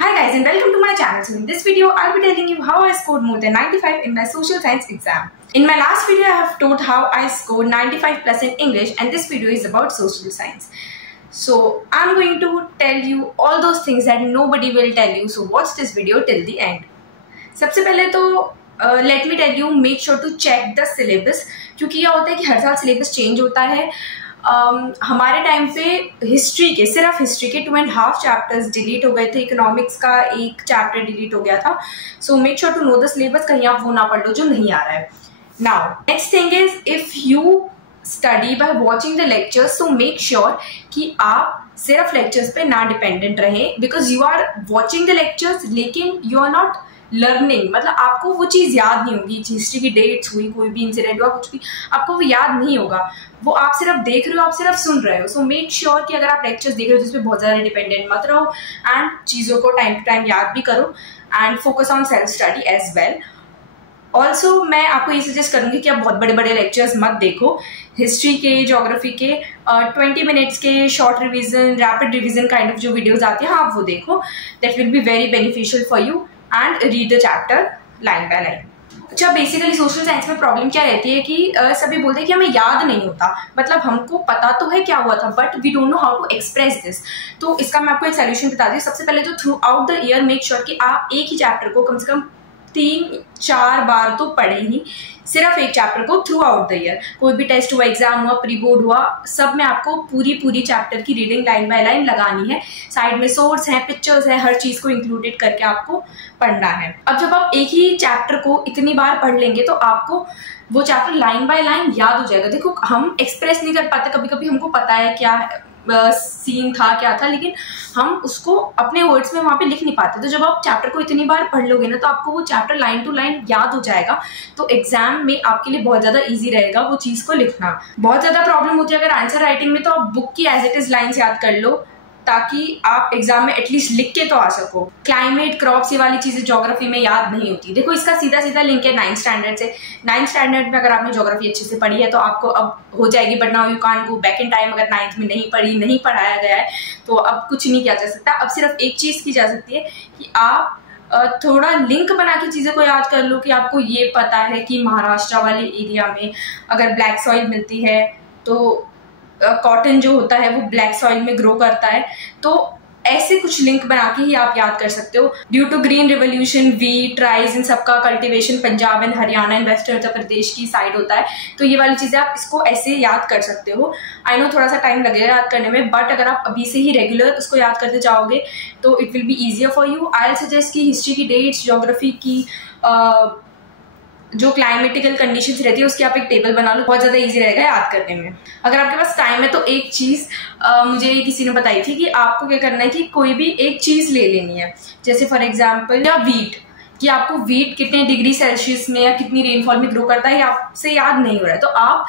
Hi guys and welcome to my channel. So in this video I'll be telling you how I scored more than 95 in my social science exam. In my last video I have told how I scored 95 plus in English and this video is about social science. So I'm going to tell you all those things that nobody will tell you. So watch this video till the end. सबसे पहले तो let me tell you, make sure to check the syllabus क्योंकि क्या होता है कि हर साल syllabus change होता है. हमारे टाइम पे हिस्ट्री के सिर्फ हिस्ट्री के 2.5 चैप्टर्स डिलीट हो गए थे. इकोनॉमिक्स का एक चैप्टर डिलीट हो गया था. So make sure to know the syllabus, कहीं आप वो ना पढ़ लो जो नहीं आ रहा है. Now next thing is if you study by watching the lectures, so make sure कि आप सिर्फ लेक्चर्स पे ना डिपेंडेंट रहें because you are watching the lectures लेकिन यू आर नॉट लर्निंग. मतलब आपको वो चीज़ याद नहीं होगी, हिस्ट्री की डेट्स हुई, कोई भी इंसिडेंट हुआ, कुछ भी आपको वो याद नहीं होगा. वो आप सिर्फ देख रहे हो, आप सिर्फ सुन रहे हो. सो मेक श्योर कि अगर आप लेक्चर्स देख रहे हो जिसमें बहुत ज़्यादा डिपेंडेंट मत रहो एंड चीज़ों को टाइम टू टाइम याद भी करो and focus on self study as well. Also मैं आपको ये सजेस्ट करूँगी कि आप बहुत बड़े बड़े लेक्चर्स मत देखो. हिस्ट्री के, जोग्राफी के 20 मिनट्स के short revision, rapid revision kind of जो वीडियोज़ आती हैं आप वो देखो. That will be very beneficial for you and read the chapter line by line. अच्छा, बेसिकली सोशल साइंस में प्रॉब्लम क्या रहती है कि सभी बोलते हैं कि हमें याद नहीं होता. मतलब हमको पता तो है क्या हुआ था but we don't know how to express this. तो इसका मैं आपको एक सोल्यूशन बता दूँ. सबसे पहले तो through out the year make sure कि आप एक ही चैप्टर को कम से कम 3-4 बार तो पढ़े ही, सिर्फ एक चैप्टर को थ्रू आउट द ईयर. कोई भी टेस्ट हुआ, एग्जाम हुआ, प्री बोर्ड हुआ, सब में आपको पूरी चैप्टर की रीडिंग लाइन बाय लाइन लगानी है. साइड में सोर्स है, पिक्चर्स है, हर चीज को इंक्लूडेड करके आपको पढ़ना है. अब जब आप एक ही चैप्टर को इतनी बार पढ़ लेंगे तो आपको वो चैप्टर लाइन बाय लाइन याद हो जाएगा. देखो, हम एक्सप्रेस नहीं कर पाते, कभी कभी हमको पता है क्या सीन था, क्या था, लेकिन हम उसको अपने वर्ड्स में वहां पे लिख नहीं पाते. तो जब आप चैप्टर को इतनी बार पढ़ लोगे ना तो आपको वो चैप्टर लाइन टू लाइन याद हो जाएगा. तो एग्जाम में आपके लिए बहुत ज्यादा इजी रहेगा वो चीज को लिखना. बहुत ज्यादा प्रॉब्लम होती है अगर आंसर राइटिंग में, तो आप बुक की एज इट इज लाइन्स याद कर लो ताकि आप एग्जाम में एटलीस्ट लिख के तो आ सको. क्लाइमेट, क्रॉप्स, ये वाली चीजें ज्योग्राफी में याद नहीं होती. देखो, इसका सीधा सीधा लिंक है 9th स्टैंडर्ड से. 9th स्टैंडर्ड में अगर आपने ज्योग्राफी अच्छे से पढ़ी है तो आपको अब हो जाएगी. But now you can't go back in time. अगर 9th में नहीं पढ़ी, नहीं पढ़ाया गया है तो अब कुछ नहीं किया जा सकता. अब सिर्फ एक चीज की जा सकती है कि आप थोड़ा लिंक बना के चीज़ों को याद कर लो कि आपको ये पता है कि महाराष्ट्र वाले एरिया में अगर ब्लैक सॉइल मिलती है तो कॉटन जो होता है वो ब्लैक सॉइल में ग्रो करता है. तो ऐसे कुछ लिंक बना के ही आप याद कर सकते हो. Due to green revolution, wheat, rice, इन सबका cultivation Punjab and Haryana and western Uttar Pradesh की साइड होता है. तो ये वाली चीजें आप इसको ऐसे याद कर सकते हो. आई नो थोड़ा सा टाइम लगेगा याद करने में, बट अगर आप अभी से ही रेगुलर उसको याद करते जाओगे तो it will be easier for you. I suggest कि हिस्ट्री की डेट्स, ज्योग्राफी की जो क्लाइमेटिकल कंडीशंस रहती है उसकी आप एक टेबल बना लो. बहुत ज्यादा इजी रहेगा याद करने में. अगर आपके पास टाइम है तो एक चीज मुझे किसी ने बताई थी कि आपको क्या करना है कि कोई भी एक चीज ले लेनी है. जैसे फॉर एग्जांपल या वीट, कि आपको वीट कितने डिग्री सेल्सियस में या कितनी रेनफॉल में ग्रो करता है, आपसे याद नहीं हो रहा है, तो आप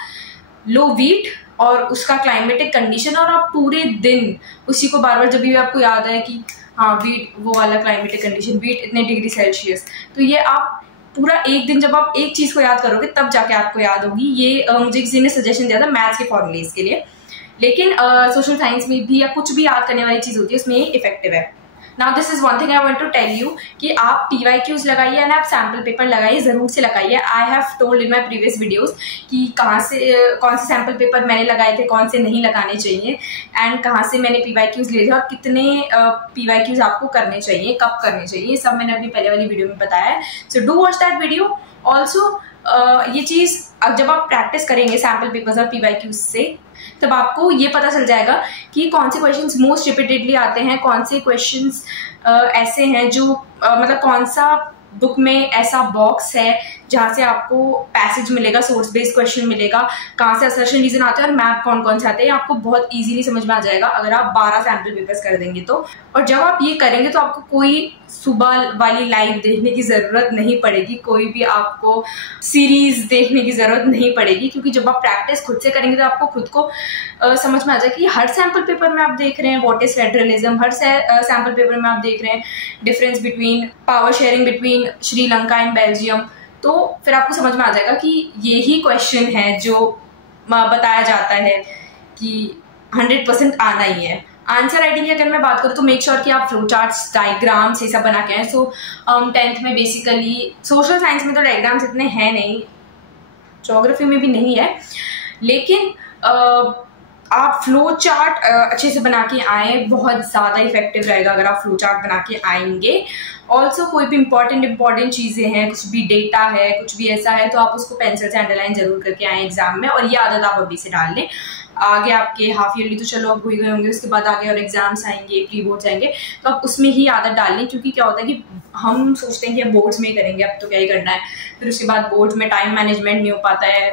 लो वीट और उसका क्लाइमेटिक कंडीशन और आप पूरे दिन उसी को बार बार, जब भी आपको याद आए कि हाँ वीट वो वाला क्लाइमेटिक कंडीशन, वीट इतने डिग्री सेल्सियस, तो ये आप पूरा एक दिन जब आप एक चीज को याद करोगे तब जाके आपको याद होगी. ये मुझे किसी ने सजेशन दिया था मैथ्स के फॉर्मूलेज के लिए. लेकिन सोशल साइंस में भी या कुछ भी याद करने वाली चीज होती है उसमें ये इफेक्टिव है. Now this is one thing I want to tell you कि आप PYQs लगाइए एंड आप सैम्पल पेपर लगाइए, जरूर से लगाइए. I have told in my previous videos कि कौन से सैम्पल पेपर मैंने लगाए थे, कौन से नहीं लगाने चाहिए एंड कहाँ से मैंने PYQs लिए थे और कितने PYQs आपको करने चाहिए, कब करने चाहिए, सब मैंने अपनी पहले वाली वीडियो में बताया है. So do watch that video. Also ये चीज जब आप प्रैक्टिस करेंगे सैम्पल पेपर्स और PYQs से, तब आपको ये पता चल जाएगा कि कौन से क्वेश्चंस मोस्ट रिपीटेडली आते हैं, कौन से क्वेश्चंस ऐसे हैं जो मतलब कौन सा बुक में ऐसा बॉक्स है जहाँ से आपको पैसेज मिलेगा, सोर्स बेस्ड क्वेश्चन मिलेगा, कहाँ से असर्शन रीजन आते हैं और मैप कौन कौन से आते हैं. आपको बहुत इजीली समझ में आ जाएगा अगर आप 12 सैम्पल पेपर्स कर देंगे तो. और जब आप ये करेंगे तो आपको कोई सुबह वाली लाइव देखने की जरूरत नहीं पड़ेगी, कोई भी आपको सीरीज देखने की जरूरत नहीं पड़ेगी, क्योंकि जब आप प्रैक्टिस खुद से करेंगे तो आपको खुद को समझ में आ जाए कि हर सैम्पल पेपर में आप देख रहे हैं what is federalism, her sample paper में आप देख रहे हैं difference between power sharing between Sri Lanka and Belgium. तो फिर आपको समझ में आ जाएगा कि यही क्वेश्चन है जो बताया जाता है कि 100% आना ही है. आंसर राइटिंग की अगर मैं बात करूँ तो मेक श्योर कि आप फ्लो चार्ट्स, डायग्राम्स ये सब बना के आए। सो 10th में बेसिकली सोशल साइंस में तो डायग्राम्स इतने हैं नहीं, ज्योग्राफी में भी नहीं है, लेकिन आप फ्लो चार्ट अच्छे से बना के आए, बहुत ज़्यादा इफेक्टिव रहेगा अगर आप फ्लो चार्ट बना के आएंगे। ऑल्सो कोई भी इंपॉर्टेंट चीज़ें हैं, कुछ भी डेटा है, कुछ भी ऐसा है, तो आप उसको पेंसिल से अंडरलाइन जरूर करके आए एग्जाम में, और ये आदत आप अभी से डाल लें। आगे आपके हाफ ईयरली तो चलो आप हो ही गए होंगे, उसके बाद आगे और एग्जाम्स आएंगे, प्री बोर्ड्स आएंगे, तो आप उसमें ही आदत डाल लें। क्योंकि क्या होता है कि हम सोचते हैं कि अब बोर्ड्स में ही करेंगे, अब तो क्या ही करना है, फिर उसके बाद बोर्ड्स में टाइम मैनेजमेंट नहीं हो पाता है,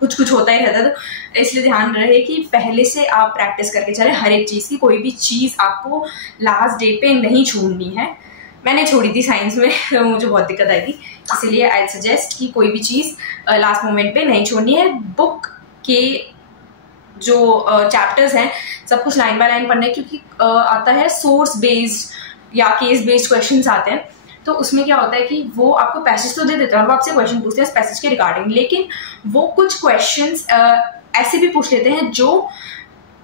कुछ होता ही रहता है। तो इसलिए ध्यान रहे कि पहले से आप प्रैक्टिस करके चले हर एक चीज़ की। कोई भी चीज़ आपको लास्ट डे पे नहीं छोड़नी है। मैंने छोड़ी थी साइंस में तो मुझे बहुत दिक्कत आई थी, इसीलिए आई सजेस्ट कि कोई भी चीज़ लास्ट मोमेंट पे नहीं छोड़नी है। बुक के जो चैप्टर्स हैं सब कुछ लाइन बाय लाइन पढ़ना है, क्योंकि आता है सोर्स बेस्ड या केस बेस्ड क्वेश्चंस आते हैं। तो उसमें क्या होता है कि वो आपको पैसेज तो दे देते हैं और वो आपसे क्वेश्चन पूछते हैं इस पैसेज के रिगार्डिंग, लेकिन वो कुछ क्वेश्चंस ऐसे भी पूछ लेते हैं जो,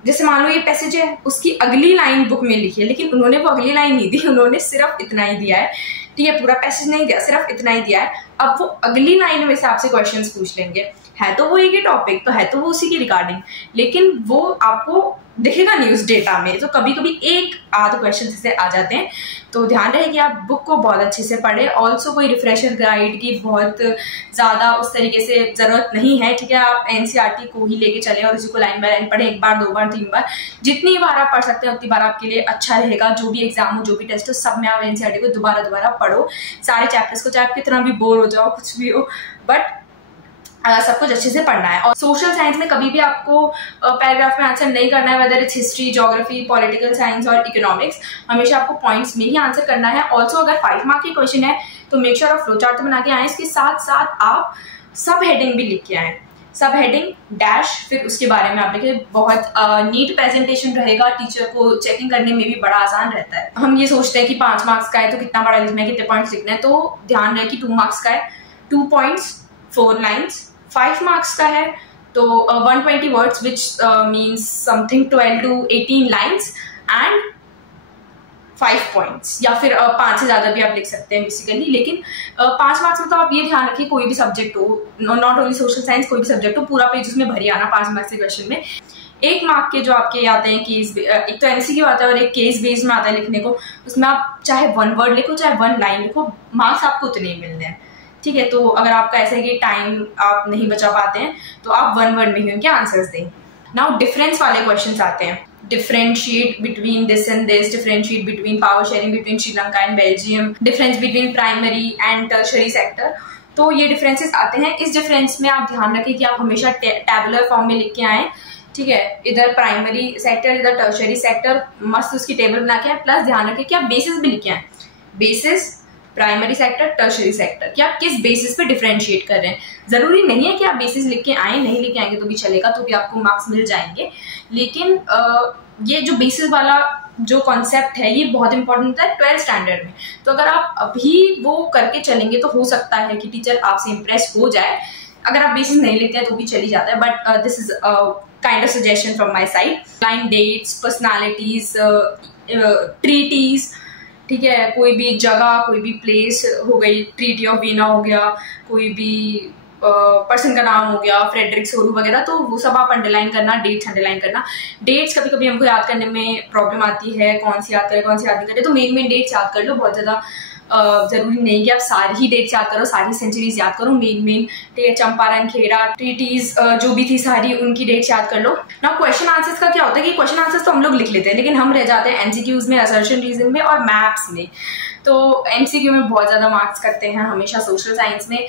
जैसे मान लो ये पैसेज है, उसकी अगली लाइन बुक में लिखी है, लेकिन उन्होंने वो अगली लाइन नहीं दी, उन्होंने सिर्फ इतना ही दिया है, ठीक है, पूरा पैसेज नहीं दिया, सिर्फ इतना ही दिया है। अब वो अगली लाइन में से आपसे क्वेश्चंस पूछ लेंगे, है तो वो एक ही टॉपिक, तो है तो वो उसी की रिगार्डिंग, लेकिन वो आपको दिखेगा नहीं उस डेटा में, तो कभी कभी एक आध क्वेश्चन से आ जाते हैं। तो ध्यान रहे कि आप बुक को बहुत अच्छे से पढ़ें। ऑल्सो कोई रिफ्रेशर गाइड की बहुत ज़्यादा उस तरीके से ज़रूरत नहीं है, ठीक है, आप NCERT को ही लेके चलें और उसी को लाइन बाय लाइन पढ़ें, 1 बार 2 बार 3 बार, जितनी बार आप पढ़ सकते हैं उतनी बार आपके लिए अच्छा रहेगा। जो भी एग्जाम हो, जो भी टेस्ट हो, सब में आप NCERT को दोबारा पढ़ो, सारे चैप्टर्स को, चाहे आप कितना भी बोर हो जाओ, कुछ भी हो, बट सब कुछ अच्छे से पढ़ना है। और सोशल साइंस में कभी भी आपको पैराग्राफ में आंसर नहीं करना है, whether it's history, geography, political science और इकोनॉमिक्स, हमेशा आपको पॉइंट्स में ही आंसर करना है। ऑल्सो अगर 5 मार्क के क्वेश्चन है तो मेक श्योर आप फ्लो चार्ट बना के आए, इसके साथ साथ आप सब हेडिंग भी लिख के आए, सब हेडिंग डैश, फिर उसके बारे में आप लिखे। बहुत नीट प्रेजेंटेशन रहेगा, टीचर को चेकिंग करने में भी बड़ा आसान रहता है। हम ये सोचते हैं कि 5 मार्क्स का है तो कितना बड़ा लिखना है, कितने पॉइंट्स लिखना है, तो ध्यान रहे कि 2 मार्क्स का है, 2 पॉइंट्स 4 लाइन्स, 5 मार्क्स का है तो 120 words which means something 12 to 18 lines and 5 points, या फिर 5 से ज़्यादा भी आप लिख सकते हैं बेसिकली। लेकिन 5 मार्क्स में तो आप ये ध्यान रखिए, कोई भी सब्जेक्ट हो, नॉट ओनली सोशल साइंस, कोई भी सब्जेक्ट हो, पूरा पेज उसमें भरी आना 5 मार्क्स के क्वेश्चन में। 1 मार्क के जो आपके आते हैं केस, एक तो MCQ आता है और एक केस बेस्ड में आता है लिखने को, उसमें आप चाहे 1 वर्ड लिखो चाहे 1 लाइन लिखो, मार्क्स आपको उतने ही मिलने हैं, ठीक है। तो अगर आपका ऐसा है कि टाइम आप नहीं बचा पाते हैं तो आप 1 वर्ड में ही उनके आंसर्स दें। नाउ डिफरेंस वाले क्वेश्चंस आते हैं, differentiate between this and this, differentiate between power sharing between Sri Lanka and Belgium, difference between primary and tertiary sector. तो ये डिफरेंसेस आते हैं। इस डिफरेंस में आप ध्यान रखें कि आप हमेशा टैबुलर फॉर्म में लिख के आए, ठीक है, इधर प्राइमरी सेक्टर, इधर टर्शरी सेक्टर, मस्त उसकी टेबल बना के आए। प्लस ध्यान रखें कि आप बेसिस भी लिखे आए, basis, primary sector, tertiary sector, कि आप किस बेसिस पे डिफरेंशिएट कर रहे हैं। जरूरी नहीं है कि आप बेसिस लिख के आए, नहीं लिख के आएंगे तो भी चलेगा, तो भी आपको मार्क्स मिल जाएंगे। लेकिन ये जो बेसिस वाला जो कॉन्सेप्ट है ये बहुत इंपॉर्टेंट होता है 12th स्टैंडर्ड में। तो अगर आप अभी वो करके चलेंगे तो हो सकता है कि टीचर आपसे इम्प्रेस हो जाए। अगर आप बेसिस नहीं लिखते हैं तो भी चली जाता है, but this is kind of suggestion from my side. Line dates, personalities, treaties, ठीक है, कोई भी जगह, कोई भी प्लेस हो गई, ट्रीटी ऑफ वीना हो गया, कोई भी पर्सन का नाम हो गया, फ्रेडरिक सोरू वगैरह, तो वो सब आप अंडरलाइन करना, डेट्स अंडरलाइन करना। डेट्स कभी कभी हमको याद करने में प्रॉब्लम आती है, कौन सी याद करें कौन सी याद नहीं करें, तो मेन डेट्स याद कर लो। बहुत ज़्यादा जरूरी नहीं कि आप सारी ही डेट्स याद करो, सारी सेंचुरीज याद करो, मेन ठीक है, चंपारण, खेड़ा, ट्रीटीज जो भी थी सारी उनकी डेट्स याद कर लो। ना क्वेश्चन आंसर्स का क्या होता है कि क्वेश्चन आंसर्स तो हम लोग लिख लेते हैं, लेकिन हम रह जाते हैं MCQs में, असर्शन रीजनिंग में और मैप्स में। तो MCQ में बहुत ज़्यादा मार्क्स करते हैं हमेशा सोशल साइंस में,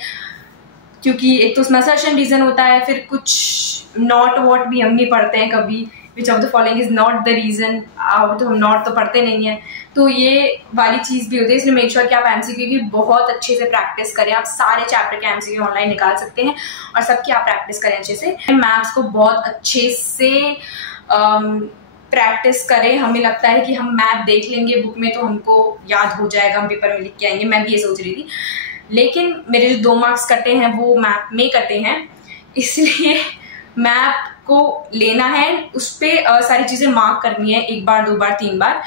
क्योंकि एक तो उसमें असर्शन रीजन होता है, फिर कुछ नॉट वॉट भी हम नहीं पढ़ते हैं कभी, which of the following is not the reason, तो हम नॉट तो पढ़ते नहीं है, तो ये वाली चीज़ भी होती है। इसलिए मेक श्योर कि आप MCQ की बहुत अच्छे से प्रैक्टिस करें। आप सारे चैप्टर के MCQ ऑनलाइन निकाल सकते हैं और सबकी आप प्रैक्टिस करें अच्छे से। मैथ्स को बहुत अच्छे से प्रैक्टिस करें। हमें लगता है कि हम मैप देख लेंगे बुक में तो हमको याद हो जाएगा, हम पेपर में लिख के आएंगे, मैं भी ये सोच रही थी, लेकिन मेरे जो 2 मार्क्स कटे हैं वो मैप में कटे हैं, इसलिए मैप आपको लेना है, उस पर सारी चीजें मार्क करनी है 1 बार 2 बार 3 बार।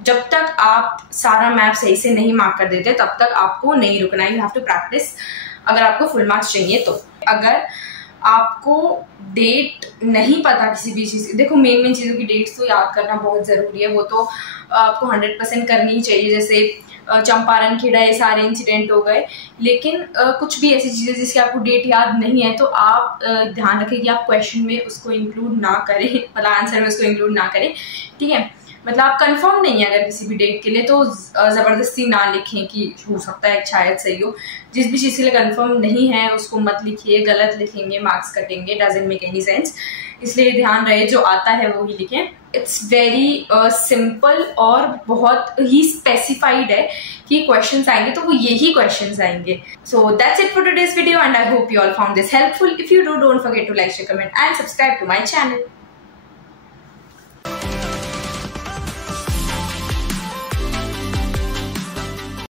जब तक आप सारा मैप सही से नहीं मार्क कर देते तब तक आपको नहीं रुकना है। यू हैव टू प्रैक्टिस अगर आपको फुल मार्क्स चाहिए तो। अगर आपको डेट नहीं पता किसी भी चीज़ की, देखो मेन चीज़ों की डेट्स तो याद करना बहुत ज़रूरी है, वो तो आपको 100% करनी ही चाहिए। जैसे चंपारण खेड़ा ये सारे इंसिडेंट हो गए, लेकिन कुछ भी ऐसी चीज़ें जिसकी आपको डेट याद नहीं है तो आप ध्यान रखें कि आप क्वेश्चन में उसको इंक्लूड ना करें, मतलब आंसर में उसको इंक्लूड ना करें, ठीक है। मतलब आप कंफर्म नहीं है अगर किसी भी डेट के लिए तो ज़बरदस्ती ना लिखें कि हो सकता है शायद सही हो। जिस भी चीज़ के लिए कंफर्म नहीं है उसको मत लिखिए, गलत लिखेंगे मार्क्स कटेंगे, डजंट मेक एनी सेंस। इसलिए ध्यान रहे जो आता है वो ही लिखें। इट्स वेरी सिंपल और बहुत ही स्पेसिफाइड है कि क्वेश्चंस आएंगे तो वो यही क्वेश्चंस आएंगे। So that's it for today's video and I hope you all found this helpful. If you do, don't forget to like, share, comment and subscribe to my channel.